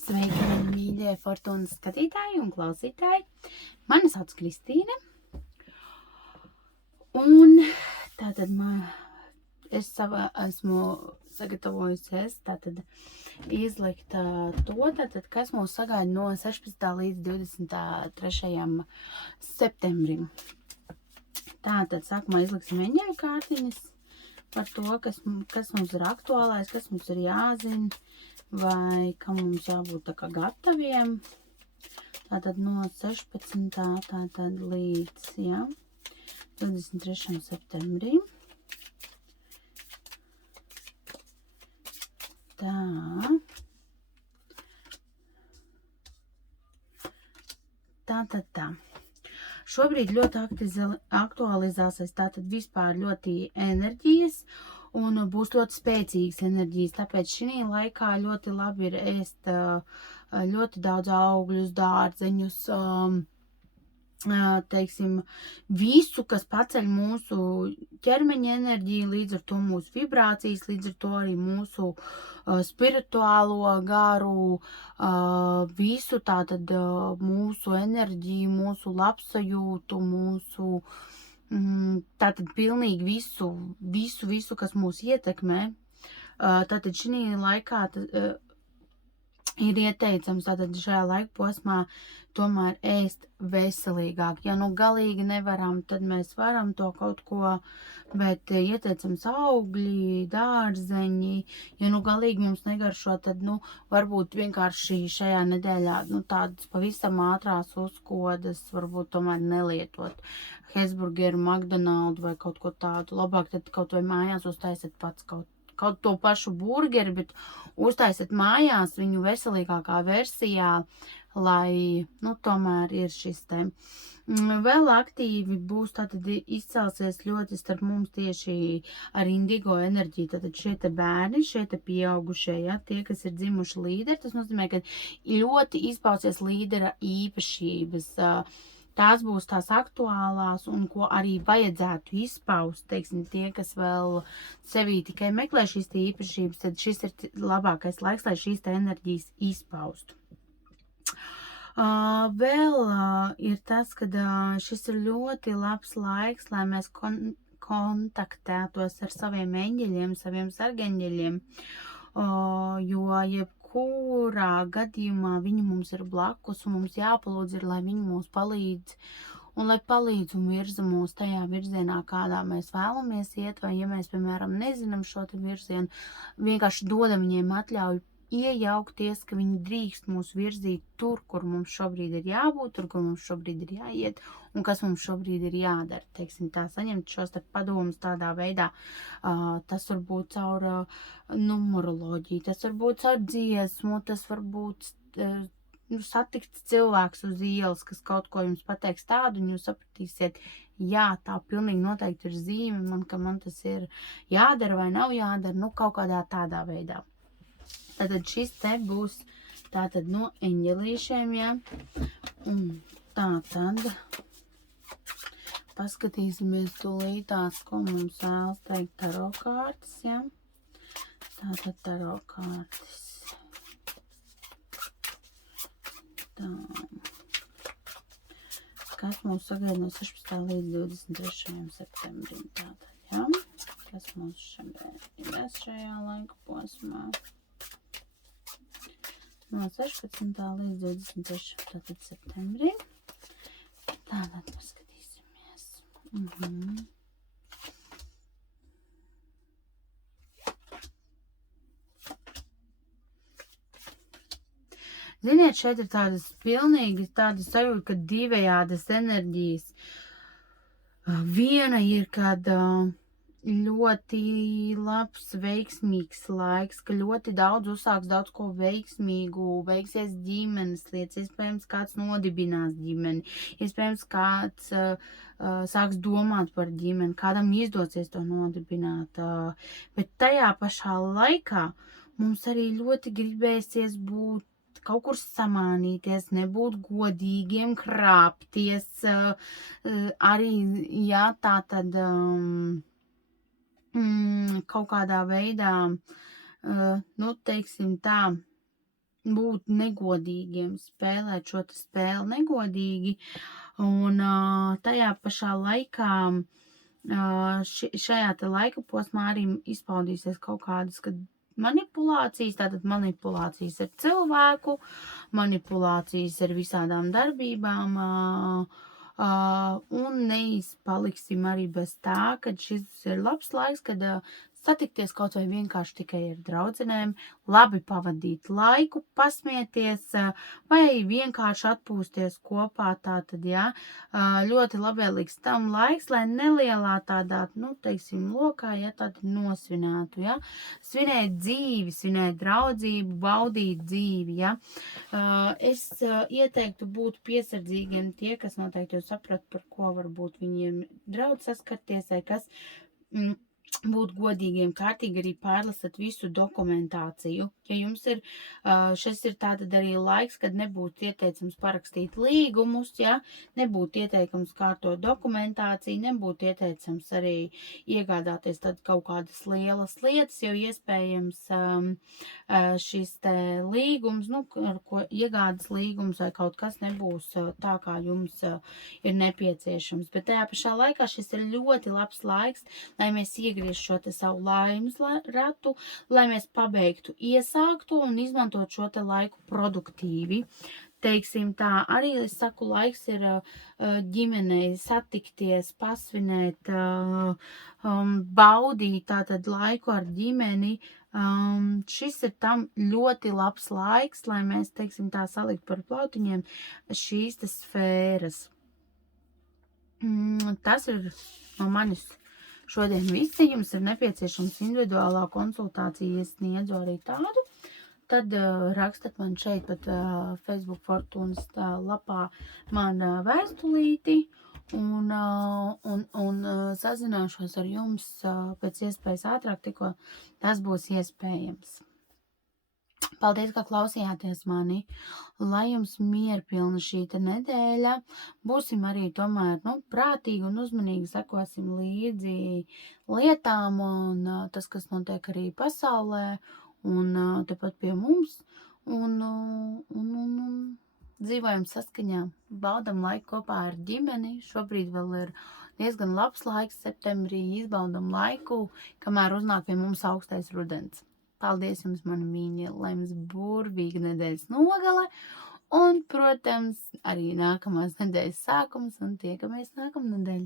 Sveiki, mani mīļie Fortūnas skatītāji un klausītāji. Mani sauc Kristīne. Un tātad es esmu sagatavojusies tātad izlikt to, kas mūs sagaida no 16. līdz 23. septembrim. Tātad sākumā izliksim eņģeļu kārtiņas par to, kas mums ir aktuālais, kas mums ir jāzina, vai kam mums jābūt tā kā gataviem. Tātad no 16. tātad līdz 23. septembrim. Tā. Šobrīd ļoti aktualizāsies tātad vispār ļoti enerģijas un būs ļoti spēcīgas enerģijas, tāpēc šī laikā ļoti labi ir ēst ļoti daudz augļus, dārzeņus, teiksim, visu, kas paceļ mūsu ķermeņa enerģiju, līdz ar to mūsu vibrācijas, līdz ar to arī mūsu spirituālo garu, visu tātad mūsu enerģiju, mūsu labsajūtu, mūsu tātad pilnīgi visu, kas mūs ietekmē. Tātad šī laikā ir ieteicams tātad šajā laika posmā tomēr ēst veselīgāk. Ja nu galīgi nevaram, tad mēs varam to kaut ko, bet ieteicams augļi, dārzeņi. Ja nu galīgi mums negaršo, tad varbūt vienkārši šajā nedēļā tādas pavisam ātrās uzkodas varbūt tomēr nelietot. Hesburgeru, McDonaldu vai kaut ko tādu. Labāk tad kaut vai mājās uztaisiet pats kaut to pašu burgeri, bet uztaisiet mājās viņu veselīgākā versijā, lai, tomēr ir šis te. Vēl aktīvi būs, tātad izcelsies ļoti starp mums tieši ar indigo enerģiju, tātad šie te bērni, šie te pieaugušie, tie, kas ir dzimuši līderi, tas nozīmē, ka ļoti izpausies līdera īpašības, tās būs tās aktuālās un ko arī vajadzētu izpaust, teiksim, tie, kas vēl sevī tikai meklē šīs te īpašības, tad šis ir labākais laiks, lai šīs te enerģijas izpaustu. Vēl ir tas, ka šis ir ļoti labs laiks, lai mēs kontaktētos ar saviem eņģeļiem, saviem sargeņģeļiem, jo kurā gadījumā viņi mums ir blakus un mums jāpalūdz ir, lai viņi mums palīdz un lai palīdz un virza mūs tajā virzienā, kādā mēs vēlamies iet, vai ja mēs, piemēram, nezinām šo te virzienu, vienkārši dodam viņiem atļauju iejaukties, ka viņi drīkst mūs virzīt tur, kur mums šobrīd ir jābūt, tur, kur mums šobrīd ir jāiet un kas mums šobrīd ir jādara. Teiksim, tā saņemt šos te padomus tādā veidā. Tas var būt caur numeroloģiju, tas var būt caur dziesmu, tas var būt satikt cilvēks uz ielas, kas kaut ko jums pateiks tādu, un jūs sapratīsiet, jā, tā pilnīgi noteikti ir zīme, ka man tas ir jādara vai nav jādara, kaut kādā tādā veidā. Tātad šis te būs tātad no eņģelīšiem, un tātad paskatīsimies tūlītās, ko mums vēlas teikt taro kārtas, Tātad taro kārtas. Tā. Kas mums sagaida no 16. līdz 23. septembrim, tātad, Kas mums šagaida šajā laika posmā? No 16. līdz 23. tātad septembrī. Tātad paskatīsimies. Ziniet, šeit ir tādas pilnīgi tādas sajūta, ka divējādas enerģijas. Viena ir, kad ļoti labs, veiksmīgs laiks, ka ļoti daudz uzsāks daudz ko veiksmīgu, veiksies ģimenes lietas, iespējams kāds nodibinās ģimeni, iespējams kāds sāks domāt par ģimeni, kādam izdosies to nodibināt, bet tajā pašā laikā mums arī ļoti gribēsies būt kaut kur samānīties, nebūt godīgiem, krāpties, arī, tā tad kaut kādā veidā, teiksim tā, būt negodīgiem, spēlēt šo te spēli negodīgi, un tajā pašā laikā šajā te laika posmā arī izpaudīsies kaut kādas, kad manipulācijas, tātad manipulācijas ar cilvēku, manipulācijas ar visādām darbībām, un neizpaliksim arī bez tā, ka šis ir labs laiks, kad satikties kaut vai vienkārši tikai ar draudzenēm, labi pavadīt laiku, pasmieties, vai vienkārši atpūsties kopā, tātad, jā, ļoti labvēlīgs tam laiks, lai nelielā tādā, nu, teiksim, lokā, ja tātad nosvinētu, ja, svinēt dzīvi, svinēt draudzību, baudīt dzīvi, ja. Es ieteiktu būt piesardzīgiem tie, kas noteikti jau saprat, par ko varbūt viņiem draudz saskarties, vai kas, būt godīgiem, kārtīgi arī pārlasat visu dokumentāciju. Ja jums ir, šis ir tātad arī laiks, kad nebūtu ieteicams parakstīt līgumus, ja, nebūtu ieteicams kārtot dokumentāciju, nebūtu ieteicams arī iegādāties tad kaut kādas lielas lietas, jo iespējams šis te līgums, nu, ar ko iegādas līgums vai kaut kas nebūs tā, kā jums ir nepieciešams. Bet tajā pašā laikā šis ir ļoti labs laiks, lai mēs iegriež šo te savu laimes ratu, lai mēs pabeigtu iesākto un izmantot šo te laiku produktīvi. Teiksim tā, arī es saku, laiks ir ģimenei satikties, pasvinēt, baudīt tātad laiku ar ģimeni. Šis ir tam ļoti labs laiks, lai mēs, teiksim tā, salikt par plautiņiem šīs te sfēras. Tas ir no manis šodien viss. Ja jums ir nepieciešams individuālā konsultācija, es sniedzu arī tādu, tad rakstat man šeit pat Facebook Fortūnas lapā man vēstulīti un sazināšos ar jums pēc iespējas ātrāk, tikko tas būs iespējams. Paldies, ka klausījāties mani, lai jums mierpilna šī te nedēļa, būsim arī tomēr, nu, prātīgi un uzmanīgi sekosim līdzi lietām un tas, kas notiek arī pasaulē un tepat pie mums, un dzīvojam saskaņā, baudam laiku kopā ar ģimeni, šobrīd vēl ir diezgan labs laiks septembrī, izbaudam laiku, kamēr uznāk pie mums augstais rudens. Paldies jums, mani mīļie, lai jums burvīga nedēļas nogale un, protams, arī nākamās nedēļas sākums un tiekamies nākamnedēļ.